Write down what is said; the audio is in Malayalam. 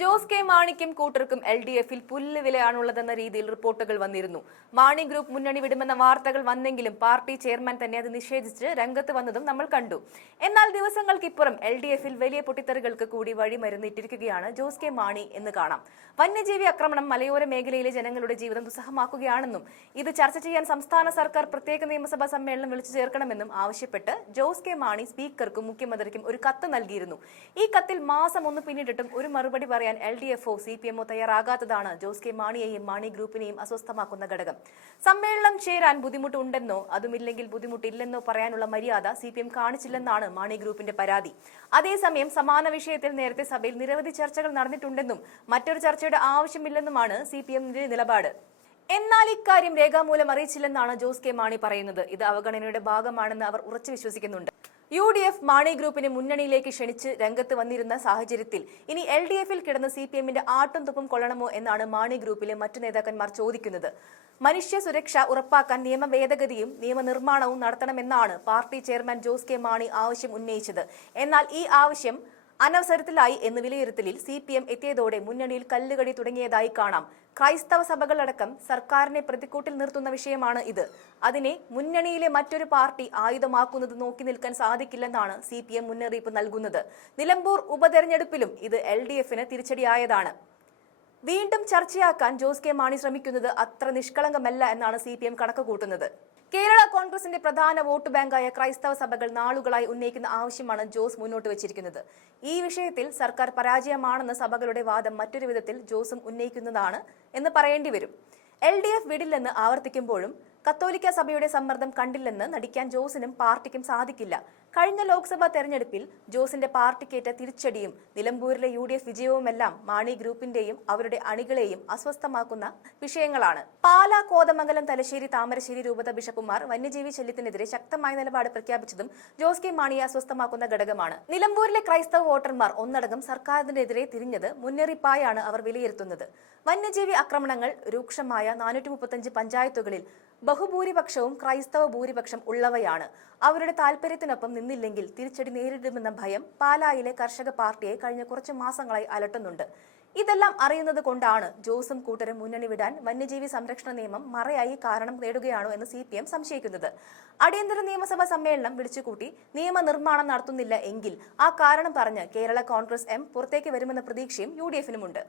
ജോസ് കെ. മാണിക്കും കൂട്ടർക്കും എൽ ഡി എഫിൽ പുല്ല് വിലയാണുള്ളതെന്ന രീതിയിൽ റിപ്പോർട്ടുകൾ വന്നിരുന്നു. മാണി ഗ്രൂപ്പ് മുന്നണി വിടുമെന്ന വാർത്തകൾ വന്നെങ്കിലും പാർട്ടി ചെയർമാൻ തന്നെ അത് നിഷേധിച്ച് രംഗത്ത് വന്നതും നമ്മൾ കണ്ടു. എന്നാൽ ദിവസങ്ങൾക്കിപ്പുറം എൽ ഡി എഫിൽ വലിയ പൊട്ടിത്തെറികൾക്ക് കൂടി വഴിമരുന്നിട്ടിരിക്കുകയാണ് ജോസ് കെ. മാണി എന്ന് കാണാം. വന്യജീവി ആക്രമണം മലയോര മേഖലയിലെ ജനങ്ങളുടെ ജീവിതം ദുസ്സഹമാക്കുകയാണെന്നും ഇത് ചർച്ച ചെയ്യാൻ സംസ്ഥാന സർക്കാർ പ്രത്യേക നിയമസഭാ സമ്മേളനം വിളിച്ചു ചേർക്കണമെന്നും ആവശ്യപ്പെട്ട് ജോസ് കെ. മാണി സ്പീക്കർക്കും മുഖ്യമന്ത്രിക്കും ഒരു കത്ത് നൽകിയിരുന്നു. ഈ കത്തിൽ മാസം ഒന്ന് പിന്നിട്ടിട്ടും ഒരു മറുപടി പറയാൻ എൽ ഡി എഫോ സി പി എമ്മോ തയ്യാറാകാത്തതാണ്. ജോസ് കെ മാണിയെയും മാണി ഗ്രൂപ്പിനെയും അസ്വസ്ഥമാക്കുന്ന ഘടകം. സമ്മേളനം ചേരാൻ ബുദ്ധിമുട്ടുണ്ടെന്നോ അതുമില്ലെങ്കിൽ ബുദ്ധിമുട്ടില്ലെന്നോ പറയാനുള്ള മര്യാദ സി പി എം കാണിച്ചില്ലെന്നാണ് മാണി ഗ്രൂപ്പിന്റെ പരാതി. അതേസമയം സമാന വിഷയത്തിൽ നേരത്തെ സഭയിൽ നിരവധി ചർച്ചകൾ നടന്നിട്ടുണ്ടെന്നും മറ്റൊരു ചർച്ചയുടെ ആവശ്യമില്ലെന്നുമാണ് സി പി എമ്മിന്റെ നിലപാട്. എന്നാൽ ഇക്കാര്യം രേഖാമൂലം അറിയിച്ചില്ലെന്നാണ് ജോസ് കെ മാണി പറയുന്നത്. ഇത് അവഗണനയുടെ ഭാഗമാണെന്ന് അവർ ഉറച്ചു വിശ്വസിക്കുന്നുണ്ട്. യു ഡി എഫ് മാണി ഗ്രൂപ്പിനെ മുന്നണിയിലേക്ക് ക്ഷണിച്ച് രംഗത്ത് വന്നിരുന്ന സാഹചര്യത്തിൽ ഇനി എൽ ഡി എഫിൽ കിടന്ന സി പി എമ്മിന്റെ ആട്ടും തുപ്പും കൊള്ളണമോ എന്നാണ് മാണി ഗ്രൂപ്പിലെ മറ്റു നേതാക്കന്മാർ ചോദിക്കുന്നത്. മനുഷ്യ സുരക്ഷ ഉറപ്പാക്കാൻ നിയമ ഭേദഗതിയും നിയമനിർമ്മാണവും നടത്തണമെന്നാണ് party chairman Jose K Mani ആവശ്യം ഉന്നയിച്ചത്. എന്നാൽ ഈ ആവശ്യം അനവസരത്തിലായി എന്ന് വിലയിരുത്തലിൽ സി പി എം എത്തിയതോടെ മുന്നണിയിൽ കല്ലുകടി തുടങ്ങിയതായി കാണാം. ക്രൈസ്തവ സഭകളടക്കം സർക്കാരിനെ പ്രതിക്കൂട്ടിൽ നിർത്തുന്ന വിഷയമാണ് ഇത്. അതിനെ മുന്നണിയിലെ മറ്റൊരു പാർട്ടി ആയുധമാക്കുന്നത് നോക്കി നിൽക്കാൻ സാധിക്കില്ലെന്നാണ് സി പി എം മുന്നറിയിപ്പ് നൽകുന്നത്. നിലമ്പൂർ ഉപതെരഞ്ഞെടുപ്പിലും ഇത് എൽ ഡി എഫിന് തിരിച്ചടിയായതാണ്. വീണ്ടും ചർച്ചയാക്കാൻ ജോസ് കെ മാണി ശ്രമിക്കുന്നത് അത്ര നിഷ്കളങ്കമല്ല എന്നാണ് സി പി എം കണക്ക് കൂട്ടുന്നത് കേരള കോൺഗ്രസിന്റെ പ്രധാന വോട്ട് ബാങ്കായ ക്രൈസ്തവ സഭകൾ നാളുകളായി ഉന്നയിക്കുന്ന ആവശ്യമാണ് ജോസ് മുന്നോട്ട് വെച്ചിരിക്കുന്നത്. ഈ വിഷയത്തിൽ സർക്കാർ പരാജയമാണെന്ന സഭകളുടെ വാദം മറ്റൊരു വിധത്തിൽ ജോസും ഉന്നയിക്കുന്നതാണ് എന്ന് പറയേണ്ടി വരും. എൽ ഡി എഫ് വിടില്ലെന്ന് ആവർത്തിക്കുമ്പോഴും കത്തോലിക്ക സഭയുടെ സമ്മർദ്ദം കണ്ടില്ലെന്ന് നടിക്കാൻ ജോസിനും പാർട്ടിക്കും സാധിക്കില്ല. കഴിഞ്ഞ ലോക്സഭാ തെരഞ്ഞെടുപ്പിൽ ജോസിന്റെ പാർട്ടിക്കേറ്റ തിരിച്ചടിയും നിലമ്പൂരിലെ യു ഡി എഫ് വിജയവുമെല്ലാം മാണി ഗ്രൂപ്പിന്റെയും അവരുടെ അണികളെയും അസ്വസ്ഥമാക്കുന്ന വിഷയങ്ങളാണ്. പാലാ കോതമംഗലം തലശ്ശേരി താമരശ്ശേരി രൂപത ബിഷപ്പുമാർ വന്യജീവി ശല്യത്തിനെതിരെ ശക്തമായ നിലപാട് പ്രഖ്യാപിച്ചതും ജോസ് കെ മാണിയെ അസ്വസ്ഥമാക്കുന്ന ഘടകമാണ്. നിലമ്പൂരിലെ ക്രൈസ്തവ വോട്ടർമാർ ഒന്നടങ്കം സർക്കാരിനെതിരെ തിരിഞ്ഞത് മുന്നറിയിപ്പായാണ് അവർ വിലയിരുത്തുന്നത്. വന്യജീവി ആക്രമണങ്ങൾ രൂക്ഷമായ നാനൂറ്റി പഞ്ചായത്തുകളിൽ ബഹുഭൂരിപക്ഷവും ക്രൈസ്തവ ഭൂരിപക്ഷം ഉള്ളവയാണ്. അവരുടെ താൽപര്യത്തിനൊപ്പം നിന്നില്ലെങ്കിൽ തിരിച്ചടി നേരിടുമെന്ന ഭയം പാലായിലെ കർഷക പാർട്ടിയെ കഴിഞ്ഞ കുറച്ച് മാസങ്ങളായി അലട്ടുന്നുണ്ട്. ഇതെല്ലാം അറിയുന്നത് കൊണ്ടാണ് ജോസും കൂട്ടരും മുന്നണി വിടാൻ വന്യജീവി സംരക്ഷണ നിയമം മറയായി കാരണം നേടുകയാണോ എന്ന് സി പി എം സംശയിക്കുന്നത്. അടിയന്തര നിയമസഭാ സമ്മേളനം വിളിച്ചുകൂട്ടി നിയമനിർമ്മാണം നടത്തുന്നില്ല എങ്കിൽ ആ കാരണം പറഞ്ഞ് കേരള കോൺഗ്രസ് എം പുറത്തേക്ക് വരുമെന്ന പ്രതീക്ഷയും യു ഡി എഫിനുമുണ്ട്.